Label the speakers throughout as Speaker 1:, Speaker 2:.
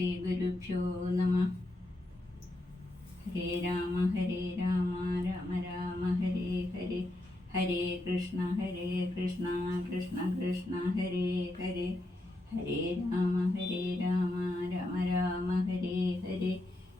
Speaker 1: ശ്രീഗുരുഭ്യോ നമ ഹരേ രാമ ഹരേ രാമ രാമ രാമ ഹരേ ഹരേ ഹരേ കൃഷ്ണ ഹരേ കൃഷ്ണ കൃഷ്ണ കൃഷ്ണ ഹരേ ഹരേ ഹരേ രാമ ഹരേ രാമ രാമ രാമ ഹരേ ഹരേ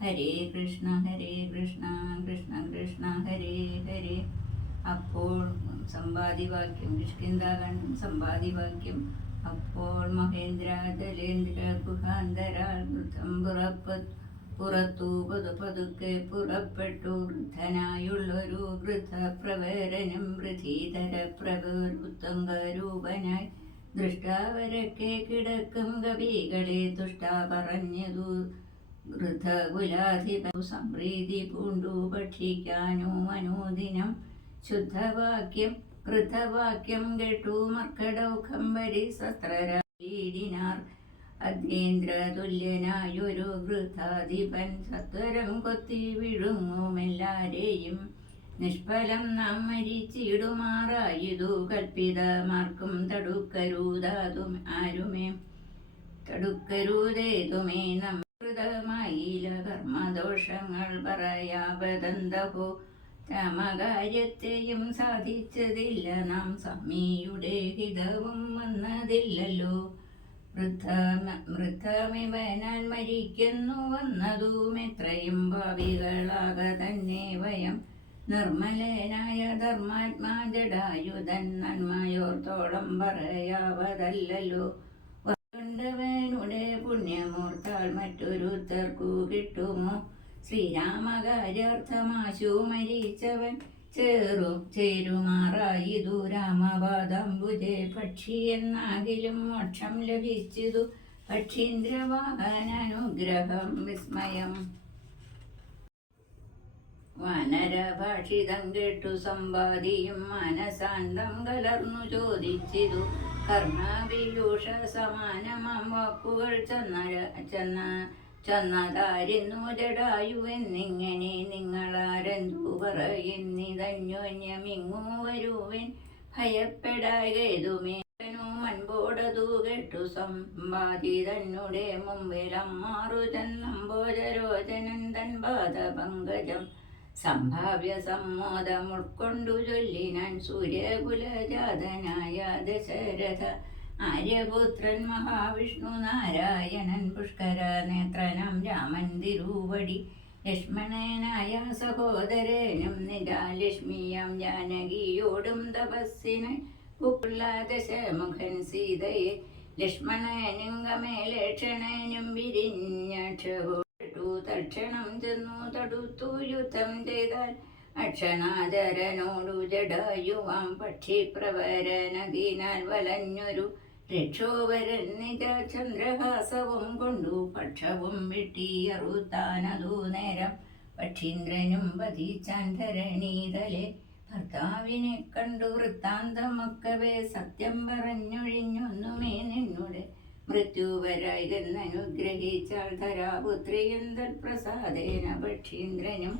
Speaker 1: ഹരേ കൃഷ്ണ ഹരേ കൃഷ്ണ കൃഷ്ണ കൃഷ്ണ ഹരേ ഹരേ അപ്പോൾ സമ്പാദിവാക്യം കിഷ്കിന്താകണ്ഠം സമ്പാദിവാക്യം അപ്പോൾ മഹേന്ദ്രാജലേന്ദ്രഗുഹാന്തരാൾ വൃദ്ധം പുറപ്പ പുറത്തു പതു പതുക്കെ പുറപ്പെട്ടു. വൃദ്ധനായുള്ളൊരു വൃദ്ധ പ്രവരനും വൃഥീധര പ്രവൃത്തംഗരൂപനായി ദൃഷ്ടാവരക്കെ കിടക്കും കവികളെ തുഷ്ട പറഞ്ഞതു വൃദ്ധകുലാധിപ സംപ്രീതി പൂണ്ടു ഭക്ഷിക്കാനോ മനോദിനം ശുദ്ധവാക്യം കൃതവാക്യം കേട്ടു മർക്കടൗഖം വരി സത്രരാടിനാർ അദ്യേന്ദ്ര തുല്യനായൊരു വൃദ്ധാധിപൻ സത്വരം കൊത്തി വിഴുങ്ങുമെല്ലാരെയും നിഷ്ഫലം നാം മരിച്ചിടുമാറായിതു കൽപ്പിതമാർക്കും തടുക്കരുതാതും ആരുമേ? തടുക്കരുതേതുമേ? നമ്മൃതമായില്ല കർമ്മദോഷങ്ങൾ പറയാപതന്തഹോ രാമകാര്യത്തെയും സാധിച്ചതില്ല. നാം സമ്മിയുടെ ഹിതവും വന്നതില്ലല്ലോ. വൃദ്ധ വൃദ്ധമിവനാൻ മരിക്കുന്നു വന്നതും എത്രയും ഭാവികളാക തന്നെ വയം. നിർമ്മലനായ ധർമാത്മാ ജഡായുധൻ നന്മയോർത്തോളം പറയാവതല്ലോ കണ്ടവനുടെ പുണ്യമോർത്താൽ മറ്റൊരുത്തർക്കു കിട്ടുമോ? ശ്രീരാമകാര്യാർത്ഥമാശു മരിച്ചവൻ ചേറും ചേരുമാറായിതു രാമപാദംബുജെ പക്ഷി എന്നാകിലും മോക്ഷം ലഭിച്ചതു പക്ഷീന്ദ്രവാഹനുഗ്രഹം വിസ്മയം. വനരഭാഷിതം കേട്ടു സമ്പാദിയും മനസാന്തം കലർന്നു ചോദിച്ചിതു കർണാഭിയൂഷ സമാനമാം വാക്കുകൾ ചെന്ന ചെന്ന ചന്നതാരുന്നു ജടായുവെന്നിങ്ങനെ നിങ്ങളാരെന്തു പറയുന്നിതന്യോന്യമിങ്ങു വരുവൻ ഭയപ്പെടാകേതുമേനു മൺപോടതു കേട്ടു സമ്പാതി തന്നുടെ മുമ്പിലമ്മാറു ചെന്നമ്പോജരോചനൻ തൻ പാദപങ്കജം സംഭാവ്യ സമ്മോദം ഉൾക്കൊണ്ടു ചൊല്ലിനാൻ സൂര്യകുലജാതനായ ദശരഥ ആര്യപുത്രൻ മഹാവിഷ്ണു നാരായണൻ പുഷ്കര നേത്രനം രാമൻ തിരുവടി ലക്ഷ്മണനായ സഹോദരനും നിജാലക്ഷ്മിയം ജാനകിയോടും തപസ്സിന് ദശമുഖൻ സീതയെ ലക്ഷ്മണനും കമേലക്ഷണനും വിരിഞ്ഞു തക്ഷണം ചെന്നു തടുത്തു യുദ്ധം ചെയ്താൽ അക്ഷണാചരനോടു ജഡായുവാം പക്ഷിപ്രവരനദീനാൽ വലഞ്ഞൊരു രക്ഷോവരൻ നിജ ചന്ദ്രഹാസവും കൊണ്ടു പക്ഷവും വെട്ടിയറുത്താനതു നേരം. പക്ഷീന്ദ്രനും വധിച്ചാൻ ധരണീതലെ ഭർത്താവിനെ കണ്ടു വൃത്താന്തമൊക്കവേ സത്യം പറഞ്ഞൊഴിഞ്ഞൊന്നുമേ നിന്നുടെ. മൃത്യുവരായി എന്നനുഗ്രഹിച്ചാൽ ധരാപുത്രിയന്തൽ പ്രസാദേന പക്ഷീന്ദ്രനും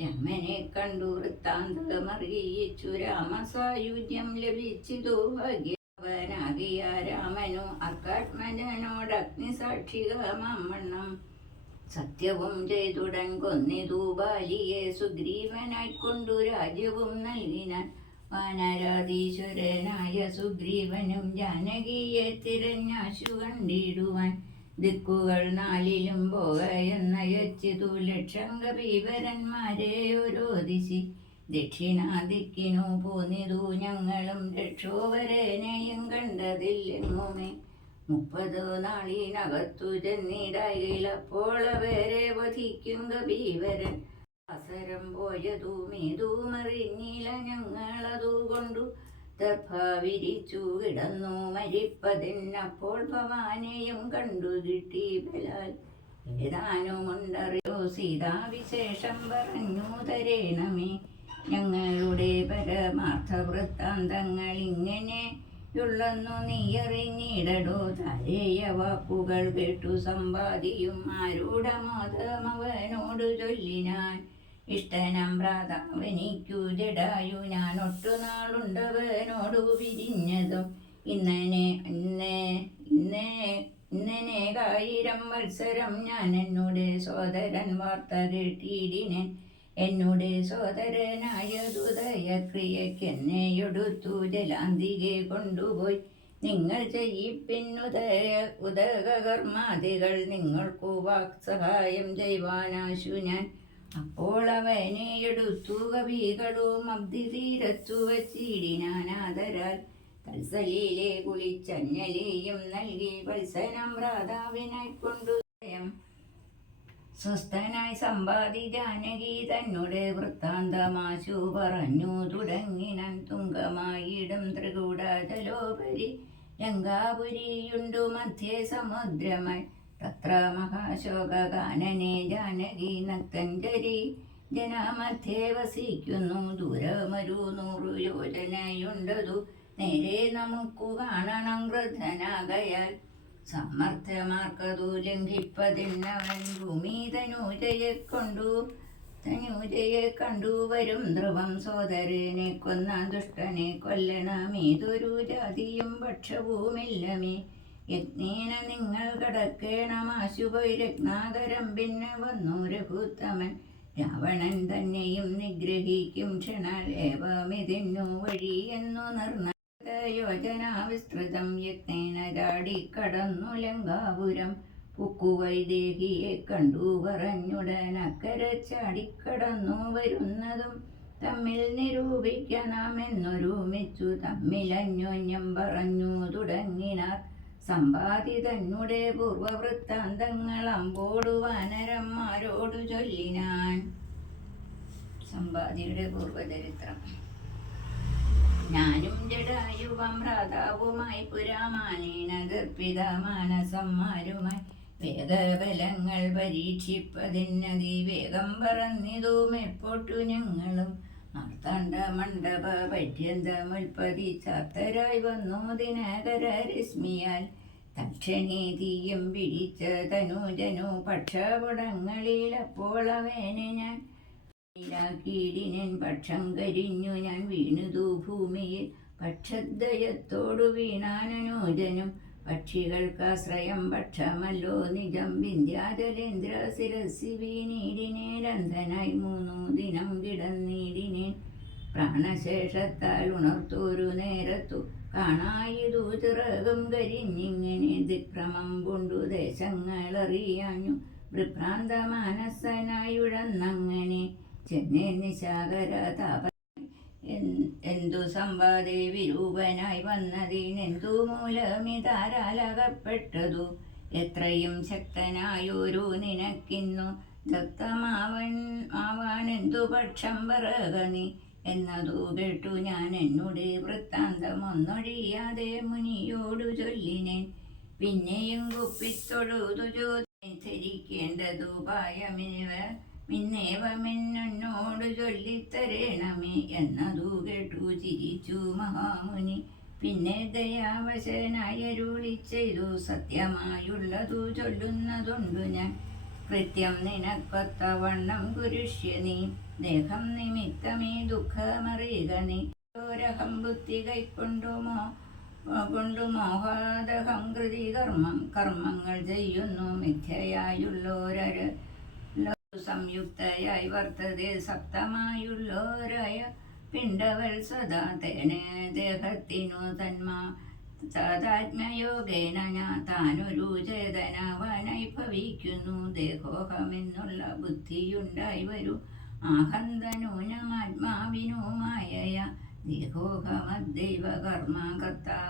Speaker 1: രാമനെ കണ്ടു വൃത്താന്തമറിയിച്ചു രാമസായുജ്യം ലഭിച്ചിതു ഭാഗ്യവനാകിയ രാമനു അക്കാത്മജനോട് അഗ്നിസാക്ഷികമണ്ണം സത്യവും ചെയ്തുടൻ കൊന്നിതു ബാലിയെ സുഗ്രീവനായിക്കൊണ്ടു രാജ്യവും നൽകിനാൻ വാനരാധീശ്വരനായ സുഗ്രീവനും ജാനകിയെ തിരഞ്ഞാശു കണ്ടിടുവാൻ ദിക്കുകൾ നാലിലും പോകയെന്നയച്ചിതു ലക്ഷം കപീവരന്മാരെ ഓരോ ദിശി ദക്ഷിണാദിക്കിനു പോന്നിതു ഞങ്ങളും രക്ഷോവരനെയും കണ്ടതില്ലെങ്ങുമേ മുപ്പത് നാളിനകത്തു ചെന്നിടയിലപ്പോൾ അവരെ വധിക്കും കപീവരൻ. അസരം പോയതുമേതു മറിഞ്ഞില്ല ഞങ്ങളതു കൊണ്ടു. ദർഭ വിരിച്ചു കിടന്നു മരിപ്പതിനപ്പോൾ ഭവാനെയും കണ്ടു കിട്ടി ബലാൽ. ഏതാനുമുണ്ടറിയോ? സീതാവിശേഷം പറഞ്ഞു തരേണമേ. ഞങ്ങളുടെ പരമാർത്ഥ വൃത്താന്തങ്ങൾ ഇങ്ങനെയുള്ളെന്നു നീയറിഞ്ഞിടടോ തലേയ വാക്കുകൾ കേട്ടു സമ്പാദിയും ആരൂഢമോദം അവനോട് ചൊല്ലിനാൻ ഇഷ്ടനം പ്രാതാവനിക്കു ജഡായു. ഞാൻ ഒട്ടുനാളുണ്ടവനോടു പിരിഞ്ഞതും ഇന്നനെ ഇന്നേ ഇന്നേ കായിരം മത്സരം ഞാൻ എന്നോട് സോദരൻ വാർത്ത കേട്ടിടിനൻ. എന്നുടെ സോദരനായ ദുദയക്രിയയ്ക്ക് എന്നെയൊടുത്തു ജലാന്തികെ കൊണ്ടുപോയി. നിങ്ങൾ ചെയ്യിപ്പിന്നുദയ ഉദകകർമാദികൾ നിങ്ങൾക്കു വാക് സഹായം ചെയ്യുവാനാശു ഞാൻ. അപ്പോൾ അവനെ എടുത്തു കവികളും അബ്ദി തീരത്തു വച്ചിടിനാനാദരാൽ തൽസലിയിലെ കുളിച്ചഞ്ഞലിയും നൽകി വത്സനം രാധാവിനായി കൊണ്ടു സ്വസ്ഥനായി സമ്പാദി ജാനകി തന്നുടെ വൃത്താന്തമാശു പറഞ്ഞു. തുടങ്ങിനാൻ തുങ്കമായിടും ത്രികൂടാചലോപരി ലങ്കാപുരിയുണ്ടു മധ്യേ സമുദ്രമായി തത്ര മഹാശോകാനനെ ജാനകി നക്തഞ്ജരി ജനമധ്യേ വസിക്കുന്നു. ദൂരമൊരു നൂറു യോജനയുണ്ടതു നേരെ നമുക്കു കാണണം. വൃദ്ധനാകയാൽ സമർത്ഥമാർക്കതു ലംഘിപ്പതിന്നവൻ ഭൂമി തനൂജയെ കൊണ്ടു തനൂജയെ കണ്ടു വരും ധ്രുവം സോദരനെ കൊന്ന ദുഷ്ടനെ കൊല്ലണമേതൊരു ജാതിയും ഭക്ഷവുമില്ലമേ യജ്ഞേന നിങ്ങൾ കടക്കേണമാശുപോയി രത്നാകരം പിന്നെ വന്നു രഘുത്തമൻ. രാവണൻ തന്നെയും നിഗ്രഹിക്കും ക്ഷണാൽ വഴിയെന്നു നിർണയ യോജന യജ്ഞേന യജ്ഞേന ചാടിക്കടന്നു ലങ്കാപുരം. പുക്കുവൈദേഹിയെ കണ്ടു പറഞ്ഞുടനക്കര ചാടിക്കടന്നു വരുന്നതും തമ്മിൽ നിരൂപിക്കണമെന്നൊരുമിച്ചു. തമ്മിലന്യോന്യം പറഞ്ഞു തുടങ്ങിനാർ. സമ്പാതി തന്നുടെ പൂർവവൃത്താന്തങ്ങൾ അമ്പോടു വാനരന്മാരോടു ചൊല്ലിനാൻ. സമ്പാദിയുടെ പൂർവചരിത്രം. ഞാനും ജഡായുവം രാധാവുമായി മാനസന്മാരുമായി വേദബലങ്ങൾ പരീക്ഷിപ്പതിനതി വേഗം പറന്നിതും എപ്പോട്ടു ഞങ്ങളും മാർത്താണ്ഡ മണ്ഡപ പര്യന്തമുൽപ്പതി ചാത്തരായി വന്നു. ദിനകര രശ്മിയാൽ തീയും പിടിച്ച തനുജനു പക്ഷപുടങ്ങളിൽ അപ്പോൾ അവനെ ഞാൻ ീടിനൻ പക്ഷം കരിഞ്ഞു ഞാൻ വീണുതു ഭൂമിയിൽ പക്ഷദ്വയത്തോടു വീണാനനോജനും പക്ഷികൾക്കാശ്രയം പക്ഷമല്ലോ നിജം. വിന്ധ്യാചലേന്ദ്ര ശിരസി വീണീടിനെ രന്ധനായി മൂന്നു ദിനം കിടന്നീടിനെ പ്രാണശേഷത്താൽ ഉണർത്തോരു നേരത്തു കാണായിതു ചിറകും കരിഞ്ഞിങ്ങനെ ദിക്രമം കൊണ്ടു ദേശങ്ങളറിയാഞ്ഞു. വിഭ്രാന്ത മാനസനായുഴന്നങ്ങനെ ചെന്നൈ എന്തു സമ്പാദേ വിരൂപനായി വന്നതിനെന്തു മൂലമിതാരാലകപ്പെട്ടതു എത്രയും ശക്തനായൊരു നിനക്കിന്നു ദത്തമാവൻ ആവാൻ എന്തു പക്ഷം പറകനി എന്നതു കേട്ടു ഞാൻ എന്നുടെ വൃത്താന്തം ഒന്നൊഴിയാതെ മുനിയോടു ചൊല്ലിനേൻ. പിന്നെയും കുപ്പിത്തൊഴുതു പായമിവ മിന്നേവമെന്നോട് ചൊല്ലിത്തരേണമേ എന്നതു കേട്ടു ചിരിച്ചു മഹാമുനി. പിന്നെ ദയാവശനായരുളി ചെയ്തു സത്യമായുള്ളതു ചൊല്ലുന്നതുണ്ടു ഞാൻ. കൃത്യം നിനക്കൊത്തവണ്ണം കുരുഷ്യ നീ ദേഹം നിമിത്തമേ ദുഃഖമറിയുക നീ. ഓരഹം ബുദ്ധി കൈക്കൊണ്ടുമോ കൊണ്ടു മോഹാദഹം കൃതി കർമ്മം കർമ്മങ്ങൾ ചെയ്യുന്നു മിഥ്യയായുള്ളോരര. സംയുക്തയായി വർത്തതെ സപ്തമായുള്ളോരായ പിണ്ടവൽ സദാ തേനെ ദേഹത്തിനു തന്മാ സദാത്മയോഗേന ഞാൻ താനൊരു ചേതനവാനായി ഭവിക്കുന്നു. ദേഹോഹമെന്നുള്ള ബുദ്ധിയുണ്ടായി വരൂ. ആഹന്തനൂനമാത്മാവിനുമായ ദേഹോഹമദ്ദൈവ കർമ്മ കർത്താ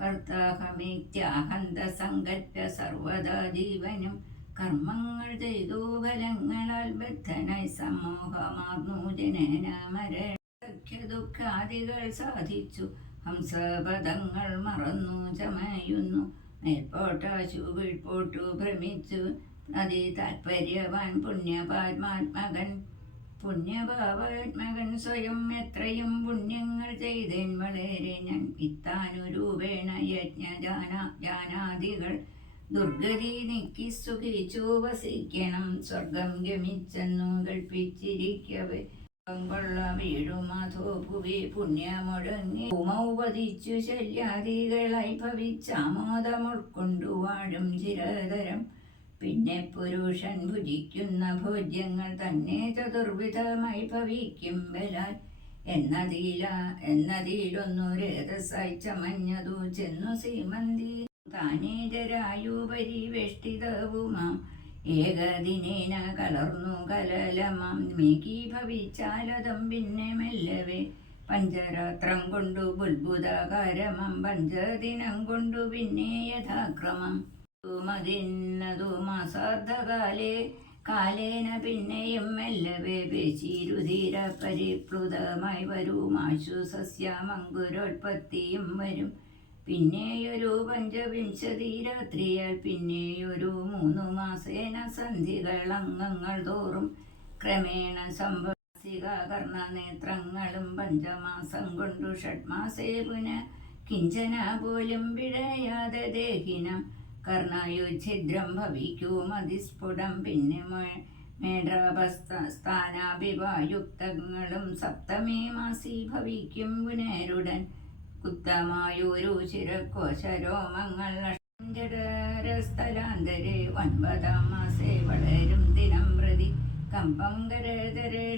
Speaker 1: കർത്താഹമിത്യാഹന്ത സങ്കറ്റ സർവദാ ജീവനും കർമ്മങ്ങൾ ചെയ്തു ഫലങ്ങളാൽ ബദ്ധനായി സമൂഹമാർന്നു. ജനന മരണ ദുഃഖാദികൾ സാധിച്ചു. ഹംസപദങ്ങൾ മറന്നു ചമയുന്നു. മേൽപോട്ടാശു വീഴ്പോട്ടു ഭ്രമിച്ചു. അതി താത്പര്യവാൻ പുണ്യപാത്മാത്മകൻ പുണ്യഭാവാത്മകൻ സ്വയം എത്രയും പുണ്യങ്ങൾ ചെയ്തേൻ വളരെ ഞാൻ ഇത്താനുരൂപേണ യജ്ഞജാന ജാനാദികൾ ദുർഗതി നീക്കി സുഖിച്ചു വസിക്കണം. സ്വർഗം ഗമിച്ചെന്നു കൽപ്പിച്ചിരിക്കവേ. കൊള്ള വീഴുമധോഭുവി പുണ്യമൊടുങ്ങി ഉപതിച്ചു ശല്യാദികളായി ഭവിച്ചാമോദമുൾക്കൊണ്ടു വാഴും ചിരതരം. പിന്നെ പുരുഷൻ ഭുജിക്കുന്ന ഭോജ്യങ്ങൾ തന്നെ ചതുർവിധമായി ഭവിക്കും ബലാൽ. എന്നതില എന്നതിലൊന്നു രേതസായി ചമഞ്ഞതു ചെന്നു സീമന്തി താനേതരായു വേഷ്ടിതവുമാം. ഏകദിനേന കലർന്നു കലലമാം. മേകീഭവിച്ചാലതം പിന്നെ മെല്ലവേ. പഞ്ചരാത്രം കൊണ്ടു ബുദ്ബുദാകാരമം. പഞ്ചദിനം കൊണ്ടു പിന്നെ യഥാക്രമം. തുമതിന്നതു മാസാർദ്ധകാലേ കാലേന പിന്നെയും മെല്ലവേ. പേശീരുധീര പരിപ്ലുതമായി വരുമാശു സസ്യമങ്കുരോത്പത്തിയും വരും. പിന്നെയൊരു പഞ്ചവിംശതി രാത്രിയാൽ പിന്നെയൊരു മൂന്നു മാസേന സന്ധികൾ അംഗങ്ങൾ തോറും ക്രമേണ സംഭവിക കർണനേത്രങ്ങളും പഞ്ചമാസം കൊണ്ടു ഷഡ്മാസേ പുന കിഞ്ചന പോലും പിഴയാതെ ദേഹിനം കർണയുഛിദ്രം ഭവിക്കും അതിസ്ഫുടം പിന്നെ മേഢാപസ്ഥാനാഭിവായുക്തങ്ങളും സപ്തമേ മാസി ഭവിക്കും പുനരുടൻ ഉത്തമായൊരു ശിരക്കോശരോമങ്ങൾ സ്ഥലാന്തരെ ഒൻപതാം മാസേ വളരും ദിനം പ്രതി. കമ്പം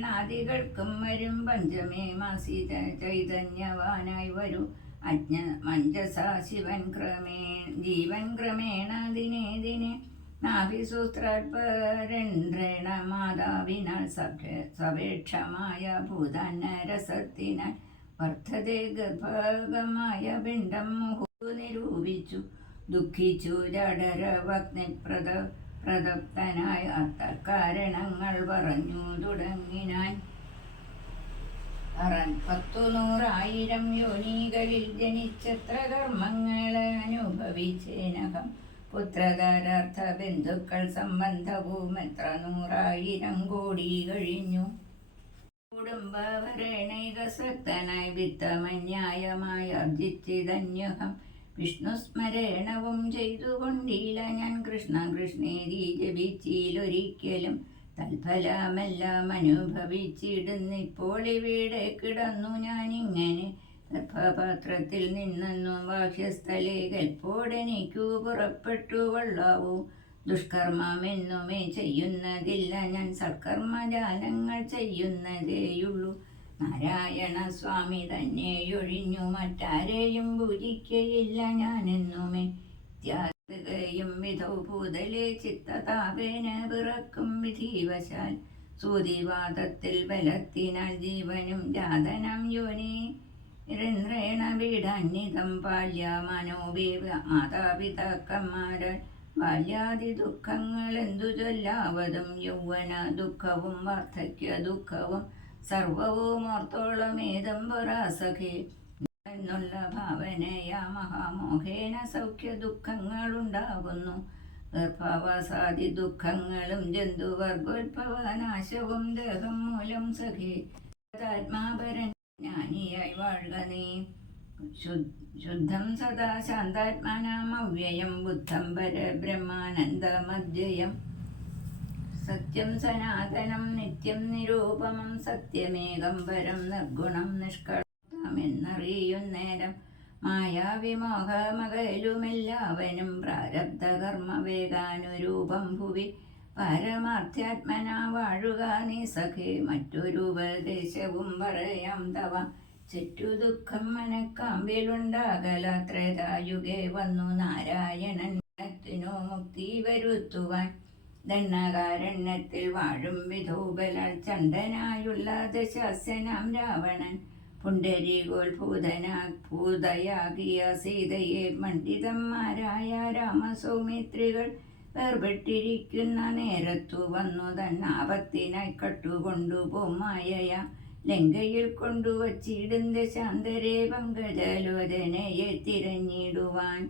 Speaker 1: നാദികൾക്കും വരും പഞ്ചമേ മാസി ചൈതന്യവാനായി വരും. അജ്ഞ മഞ്ജസ ശിവൻ ക്രമേ ജീവൻ ക്രമേണ ദിനേ ദിനെ. നാഭിസൂത്രേണ മാതാവിനാൽ സപേക്ഷമായ ഭൂതാന്നരസത്തിനാൽ വർദ്ധതേ ഗർഭകമായ പിണ്ഡം മുഹു നിരൂപിച്ചു. ദുഃഖിച്ചു. ജഡരവഗ്നിപ്രദ പ്രദപ്തനായ അത്തക്കാരണങ്ങൾ പറഞ്ഞു. തുടങ്ങിനാൻ പത്തു നൂറായിരം യോനികളിൽ ജനിച്ചത്ര കർമ്മങ്ങൾ അനുഭവിച്ചേനകം പുത്രകാരാർത്ഥ ബന്ധുക്കൾ സംബന്ധവും എത്ര നൂറായിരം കോടി കഴിഞ്ഞു. കുടുംബവരണൈകസക്തനായി വിത്തമന്യായമായി അർജിച്ചിതന്യഹം വിഷ്ണുസ്മരണവും ചെയ്തുകൊണ്ടില്ല ഞാൻ കൃഷ്ണ കൃഷ്ണേരി ജപിച്ചിലൊരിക്കലും. തൽഫലമെല്ലാം അനുഭവിച്ചിടുന്നിപ്പോൾ ഇവിടെ കിടന്നു ഞാനിങ്ങനെ. ഗർഭപാത്രത്തിൽ നിന്നെന്നും ബാഹ്യസ്ഥലേ കൽപ്പോടെനിക്കു പുറപ്പെട്ടു കൊള്ളാവൂ ദുഷ്കർമ്മമെന്നുമേ ചെയ്യുന്നതില്ല. ഞാൻ സൽക്കർമ്മജാലങ്ങൾ ചെയ്യുന്നതേയുള്ളൂ. നാരായണ സ്വാമി തന്നെയൊഴിഞ്ഞു മറ്റാരെയും പൂജിക്കയില്ല. ഞാനെന്നുമേ ത്യാഗയും വിധോ ഭൂതലെ ചിത്തതാപേന പിറക്കും വിധിവശാൽ. സൂതിവാദത്തിൽ ബലത്തിനാൽ ജീവനും ജാതനം യോനി. നിരന്ത്രേണ പീഡാന്യതം പാല്യ മനോബീവ മാതാപിതാക്കന്മാരാൽ ബാല്യാദി ദുഃഖങ്ങൾ എന്തു ചൊല്ലാവതും യൗവന ദുഃഖവും വാർദ്ധക്യ ദുഃഖവും സർവവും ഓർത്തോളമേതം പരാസഖേ എന്നുള്ള ഭാവനയാ മഹാമോഹേന സൗഖ്യ ദുഃഖങ്ങൾ ഉണ്ടാകുന്നു ഗർഭവാസാദി ദുഃഖങ്ങളും ജന്തുവർഗോത്ഭവനാശവും ദേഹം മൂലം സഖി. ആത്മാപരൻ ജ്ഞാനിയായി വാഴുക നീ. ശുദ്ധം സദാ ശാന്താത്മാനാമവ്യയം ബുദ്ധം പരബ്രഹ്മാനന്ദമദ്വയം സത്യം സനാതനം നിത്യം നിരൂപമം സത്യമേകം പരം നിർഗുണം നിഷ്കളമെന്നറിയുന്നേരം മായാവിമോഹമകലുമെല്ലാവനും പ്രാരബ്ധകർമ്മവേഗാനുരൂപം ഭുവി. പരമാർത്യാത്മന വാഴുക നീ സഖേ മറ്റൊരു ഉപദേശവും പറയാം തവ. ചുറ്റു ദുഃഖം മനക്കാമ്പിലുണ്ടാകലാത്രേതായുകെ വന്നു നാരായണൻ. മുക്തി വരുത്തുവാൻ ദണ്ണകാരണ്യത്തിൽ വാഴും വിധൂബലാൽ ചണ്ടനായുള്ള ദശാസ്യനാം രാവണൻ. പുണ്ടരീകോത്ഭൂതന ഭൂതയാകിയ സീതയെ മണ്ഡിതന്മാരായ രാമസൗമിത്രികൾ വേർപെട്ടിരിക്കുന്ന നേരത്തു വന്നു തന്നാപത്തിനായി കട്ടുകൊണ്ടുപോമായ ലങ്കയിൽ കൊണ്ടുവച്ചിടുന്ന ശാന്തരേ പങ്കജലോചനയെ തിരഞ്ഞിടുവാൻ